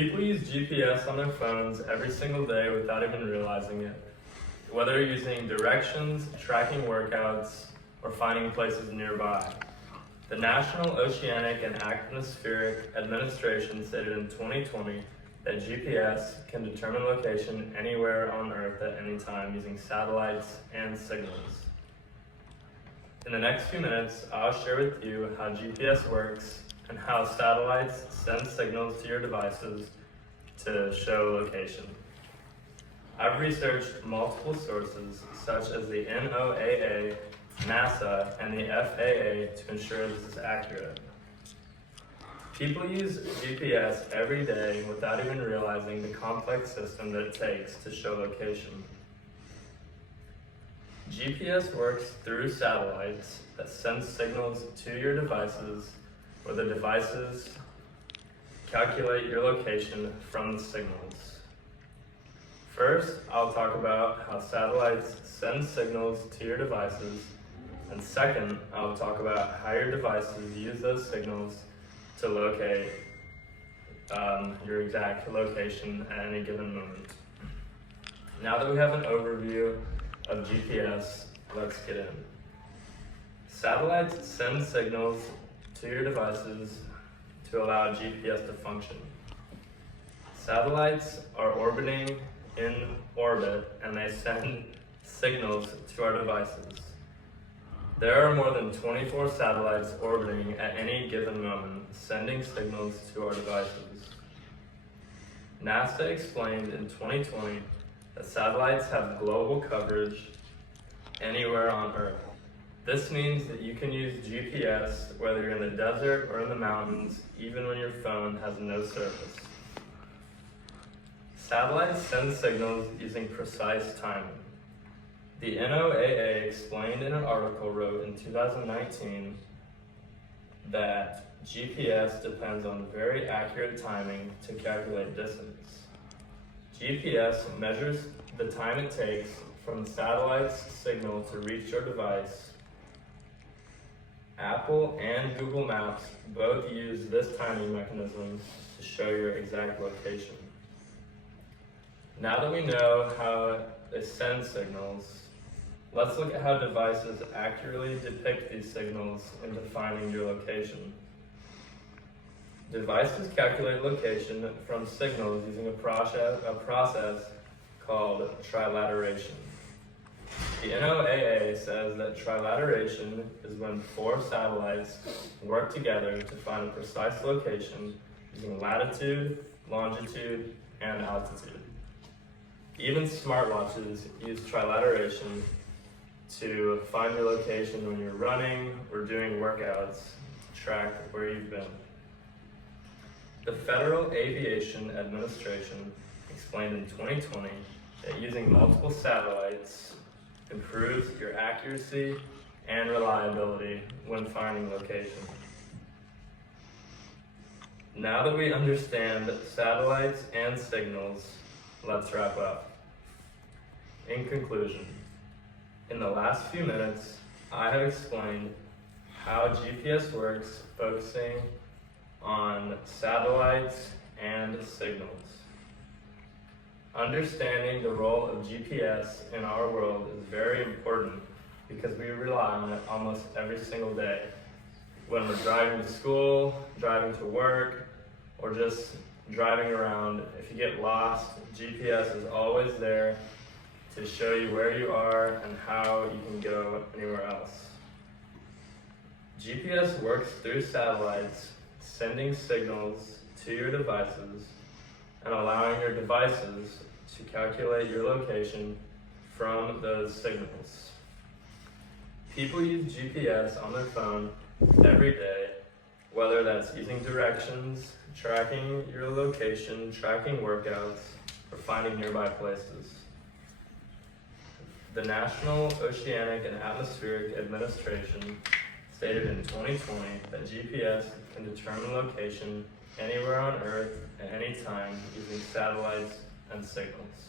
People use GPS on their phones every single day without even realizing it. Whether using directions, tracking workouts, or finding places nearby. The National Oceanic and Atmospheric Administration stated in 2020 that GPS can determine location anywhere on Earth at any time using satellites and signals. In the next few minutes, I'll share with you how GPS works and how satellites send signals to your devices to show location. I've researched multiple sources such as the NOAA, NASA, and the FAA to ensure this is accurate. People use GPS every day without even realizing the complex system that it takes to show location. GPS works through satellites that send signals to your devices, where the devices calculate your location from the signals. First, I'll talk about how satellites send signals to your devices, and second, I'll talk about how your devices use those signals to locate your exact location at any given moment. Now that we have an overview of GPS, let's get in. Satellites send signals to your devices to allow GPS to function. Satellites are orbiting in orbit and they send signals to our devices. There are more than 24 satellites orbiting at any given moment, sending signals to our devices. NASA explained in 2020 that satellites have global coverage anywhere on Earth. This means that you can use GPS whether you're in the desert or in the mountains, even when your phone has no service. Satellites send signals using precise timing. The NOAA explained in an article wrote in 2019 that GPS depends on very accurate timing to calculate distance. GPS measures the time it takes from the satellite's signal to reach your device. Apple and Google Maps both use this timing mechanism to show your exact location. Now that we know how they send signals, let's look at how devices accurately depict these signals in defining your location. Devices calculate location from signals using a process called trilateration. The NOAA says that trilateration is when four satellites work together to find a precise location using latitude, longitude, and altitude. Even smartwatches use trilateration to find your location when you're running or doing workouts to track where you've been. The Federal Aviation Administration explained in 2020 that using multiple satellites improves your accuracy and reliability when finding location. Now that we understand satellites and signals, let's wrap up. In conclusion, in the last few minutes, I have explained how GPS works, focusing on satellites and signals. Understanding the role of GPS in our world is very important because we rely on it almost every single day. When we're driving to school, driving to work, or just driving around, if you get lost, GPS is always there to show you where you are and how you can go anywhere else. GPS works through satellites, sending signals to your devices and allowing your devices to calculate your location from those signals. People use GPS on their phone every day, whether that's using directions, tracking your location, tracking workouts, or finding nearby places. The National Oceanic and Atmospheric Administration stated in 2020 that GPS can determine location anywhere on Earth at any time using satellites and signals.